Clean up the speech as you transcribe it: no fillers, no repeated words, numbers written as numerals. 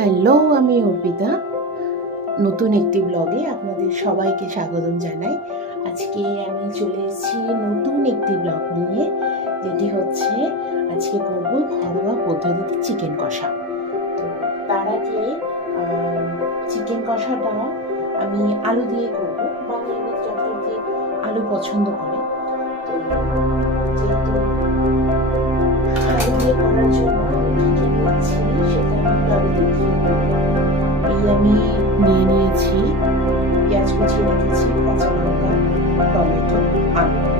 Hello, আমি অর্পিতা। নতুন একটি ব্লগে আপনাদের সবাইকে স্বাগতম জানাই। আজকে আমি চলে এসেছি নতুন একটি ব্লগ নিয়ে, যেটি হচ্ছে আজকে করব ঘরোয়া পদ্ধতিতে চিকেন কষা। তো তার আগে চিকেন কষাটা আমি আলু দিয়ে করব। বাঙালিরা যথারীতি আলু পছন্দ করে, তো যেহেতু আলু দিয়ে করার জন্য কী কী নিচ্ছি সেটা আমি ব্লগে দেখিয়ে দেবো। আমি নিয়ে নিয়েছি পেঁয়াজ কুচিয়ে রেখেছি, কাঁচা লঙ্কা, টমেটো, আলু।